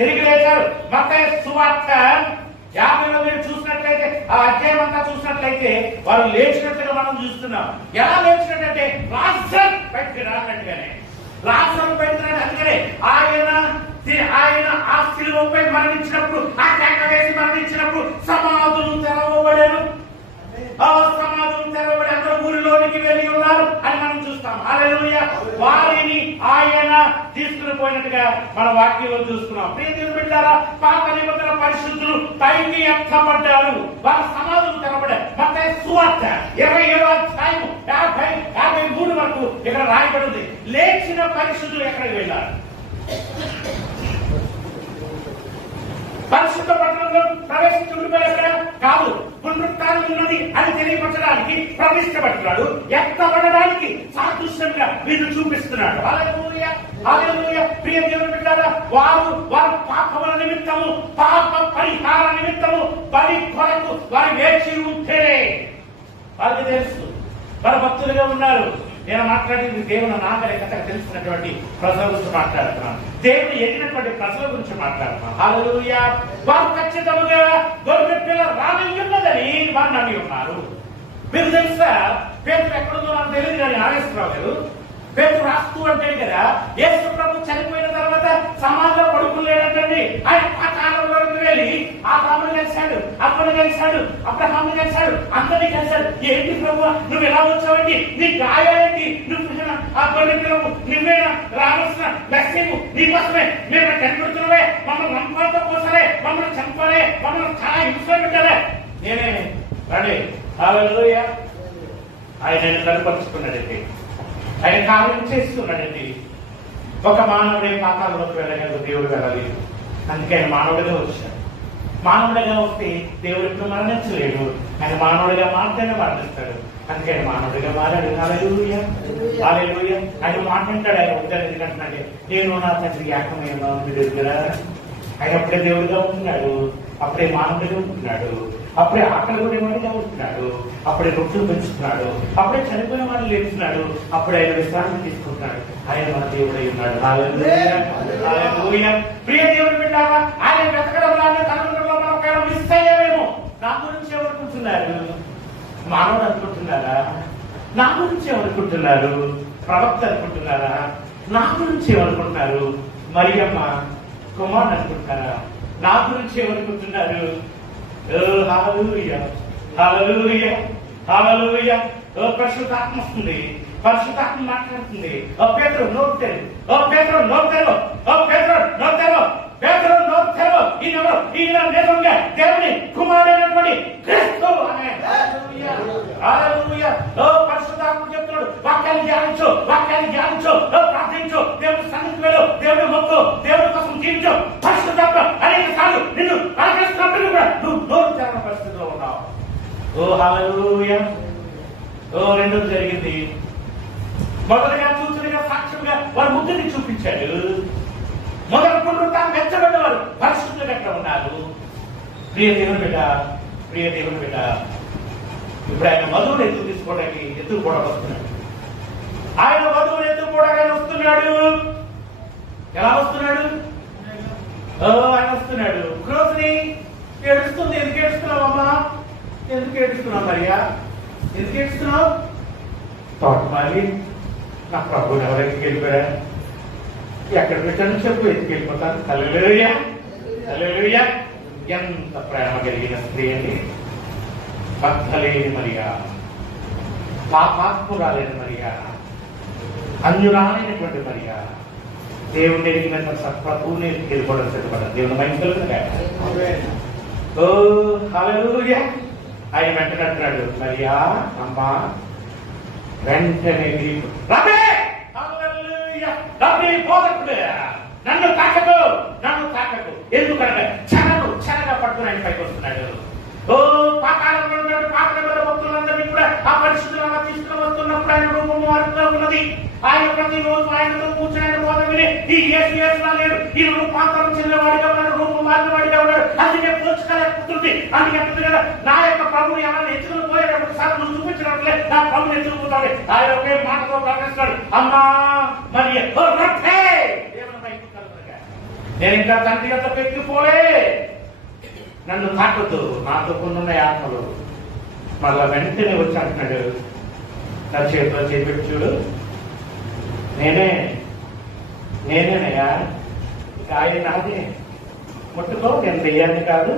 తిరిగి లేచారు మత సువార్త యాభైలో మీరు చూసినట్లయితే ఆ అధ్యాయం అంతా చూసినట్లయితే వారు లేచినట్టుగా మనం చూస్తున్నాం. ఎలా లేచినట్టంటే రాష్ట్రం బయటికి రానట్టుగానే. లాసర్ రాని అందుకనే ఆయన ఆయన ఆ శిలువపై మరణించినప్పుడు ఆ కేక వేసి మరణించినప్పుడు సమాధులు తెరవబడారు. ఆ సమాధులు తెరవబడి అందరూ ఊరిలోనికి వెళ్ళి ఉన్నారు. అలలుయ వారిని ఆయన తీసుకుని పోయినట్టుగా మన వాక్యంలో చూస్తున్నాం. ప్రియదేవుని బిడ్డారా పాత నిబంధన పరిశుద్ధులు పైకి ఎత్తబడ్డారు. వారి సమాధులు తెరవబడారు మత్తయి సువార్త ఇరవై ఏడో అధ్యాయం యాభై యాభై మూడు వరకు ఇక్కడ రాయబడింది లేచిన పరిశుద్ధులు ఎక్కడికి వెళ్ళారు? పరిశుద్ధ పట్టణంలో ప్రవేశించుకుంటున్నారు ఎక్కడ? ఉన్నది అని తెలియపరచడానికి ప్రతిష్టపడుతున్నాడు ఎత్తబడడానికి సాదృశ్యంగా వీళ్ళు చూపిస్తున్నాడు. హల్లెలూయా. హల్లెలూయా. ప్రియ దేవుని బిడ్డారా వారు వారి పాపముల నిమిత్తము పాప పరిహార నిమిత్తము బలి కొరకు వారు వేచి ఉంటే. వారికి తెలుసు. వారు భక్తులుగా ఉన్నారు. నేను మాట్లాడేది దేవుని నాగరికత తెలిసినటువంటి ప్రజల గురించి మాట్లాడుతున్నాను. దేవుడు ఎగినటువంటి ప్రజల గురించి మాట్లాడుతున్నాను? వారు ఖచ్చితంగా గొర్రె పిల్ల వారిని వారు నమ్మి ఉన్నారు. మీరు తెలుసా? పేరు ఎక్కడుందో నాకు తెలియదు కానీ నాగేశ్వరరావు గారు. పేరు రాస్తూ అంటే కదా యేసు ప్రభు చనిపోయిన తర్వాత సమాజంలో పడుకోలేడంటండి ఆయన ఆ కాలంలో వెళ్ళి ఆ రాముని కలిశాడు అప్పుడు కలిశాడు అబ్రహాముని కలిశాడు అందరినీ కలిశాడు. ఏంటి ప్రభు? నువ్వు ఎలా వచ్చావండి? నీ గాయాలేంటి? నువ్వు ఆ గొర్రె పిల్లవు నువ్వేనా రావాల్సిన లక్ష్యము నీకోసమే మేము కనిపెడుతున్నావే? మమ్మల్ని రంపాలతో కోసలే మమ్మల్ని చంపాలే? మమ్మల్ని చాలా హింసలో పెట్టాలే? నేనే రండి. ఆయన కనపరుచుకున్నాడండి ఆయన కార్యం చేస్తున్నాడండి ఒక మానవుడే పాతాల్లోకి వెళ్ళగలదు దేవుడు వెళ్ళలేదు. అందుకే ఆయన మానవుడిగా వచ్చాడు. మానవుడిగా వస్తే దేవుడు ఇప్పుడు మరణించలేడు. ఆయన మానవుడిగా మాత్రమే మరణిస్తాడు. అందుకే ఆయన మానవుడిగా మారాడు. హాలూయ హాలూయ ఆయన మాట్లాడతాడు ఆయన ఉదయం ఎందుకంటున్నాడే నేను నా తండ్రి ఏకమైన దగ్గర. ఆయన అప్పుడే దేవుడిగా ఉంటున్నాడు. అప్పుడే మానవుడిగా ఉంటున్నాడు అప్పుడే ఆకలి వాడిగా ఉంటున్నాడు అప్పుడే రొట్టెలు పెంచుతున్నాడు. అప్పుడే చనిపోయిన వాడిని లేపుతున్నాడు. అప్పుడే ఆయన విశ్రాంతి తీసుకుంటున్నాడు. ఆయన మన దేవుడై ఉన్నాడు. ప్రియ దేవుడు పెట్టావా ఆయన వెతకడంలో కనుగొనడంలో మనం మిస్ అయ్యామేమో నా గురించి ఎవరుకుంటున్నారు మానవుడు అనుకుంటున్నారా? నా గురించి ఏమనుకుంటున్నారు ప్రవక్త అనుకుంటున్నారా? నా గురించి ఏమనుకుంటున్నారు మరియమ్మ కుమార్ అనుకుంటున్నారా? నా గురించి ఏమనుకుంటున్నారు? పరిశుద్ధాత్మ వస్తుంది. పరిశుద్ధాత్మ మాట్లాడుతుంది. ఓ పేదరు నోరు తెరు ఓ పేదరు నోరు తెరు ఓ పేదరు నోరు తెరు పేదరు నోరు తెరు ఈయన ఈయన నిజంగా దేవుని కుమారుడైనటువంటి క్రీస్తు అనే. ఓ పరిశుద్ధాత్మ చెప్తున్నాడు. వాక్యాన్ని ధ్యానించు వాక్యాన్ని ధ్యానించు. ప్రార్థించు. దేవుడు సన్నిధి వెళ్ళు దేవుడి మొక్కు దేవుడి కోసం జీవించు. పరిశుద్ధాత్మ పలకరిస్తున్నప్పుడు కూడా నువ్వు నోరు పరిస్థితిలో ఉన్నావు ఓ హల్లెలూయా. ఓ రెండోది జరిగింది. మొదటగా చూసినగా సాక్ష్యంగా వారు ముద్దని చూపించాడు. మొదటి పునరుత్థానం మెచ్చబడ్డవారు పరిశుద్ధులుగా ఎక్కడ ఉన్నారు ప్రియ దేవుని బిడ్డ ప్రియ దేవుని బిడ్డ ఇప్పుడు ఆయన మధువుని ఎత్తుకు తీసుకోవడానికి ఎత్తుకు కూడా వస్తున్నాడు. ఆయన మధువుని ఎత్తుకు కూడా వస్తున్నాడు. ఎలా వస్తున్నాడు? ఆయన వస్తున్నాడు. క్రోజ్ని ఏడుస్తుంది. ఎందుకు ఏడుస్తున్నావు అమ్మా? ఎందుకు ఏడుస్తున్నావు మరియా? ఎందుకు ఏడుస్తున్నావు? తోట తోటమాలి నా ప్రభు ఎవరికి వెళ్ళిపోయా ఎక్కడ పెట్టాను చెప్పు. ఎందుకు వెళ్ళిపోతాను? హల్లెలూయా. హల్లెలూయా. ఎంత ప్రేమ కలిగిన స్త్రీ అండి. భక్తలేని మరియా. పాపాత్మురాలేని మరియా. అన్యురాలైనటువంటి మరియా. దేవుని ఎరిగినంత సత్ప్రభువుని వెళ్ళిపోవడం సిద్ధపడ్డారు దేవుని మహిళలు ఓ హల్లెలూయా. ఆయన వెంటనే అంటున్నాడు మరియా అమ్మా వెంటనే బోధకుడు! నన్ను తాకదు నన్ను తాకదు ఎందుకంటే చెరను చెరగా పట్టుకుని ఆయన పైకి వస్తున్నాడు. ఓ పాకాలంలో ఉన్నటువంటి పాత్రలో భక్తులందరినీ కూడా ఆ పరిశుద్ధులను తీసుకుని వస్తున్నప్పుడు ఆయన రూపం మారుతూ ఉన్నది. ఆయన ప్రతిరోజు ఆయనతో కూర్చొని ఈ యేసు యేసులా లేడు. ఈ రూపాంతరం చెందినవాడిగా ఉన్నాడు మారినవాడిగా ఉన్నాడు. అందుకే పోల్చుకోలేకపోతుంది అందుకే కదా నా యొక్క ప్రభుని ఎవరైనా ఎత్తుకుని పోయేటప్పుడు సార్ నువ్వు చూపించినట్లే నా ప్రభుని ఎత్తుకుపోతాడు. ఆయన ఒకే మాటతో ప్రకటిస్తాడు. అమ్మా మరి నేను ఇంకా తండ్రి యొక్క పెక్కిపోలే నన్ను తాకొద్దు. నాతో కొన్ని ఆత్మలు. మళ్ళా వెంటనే వచ్చి అంటున్నాడు. నా చేతిలో చేపెట్టి చూడు. నేనే నేనేనయ్యా ఇక ఆయన నాదే ముట్టుకో నేను దెయ్యాన్ని కాదు.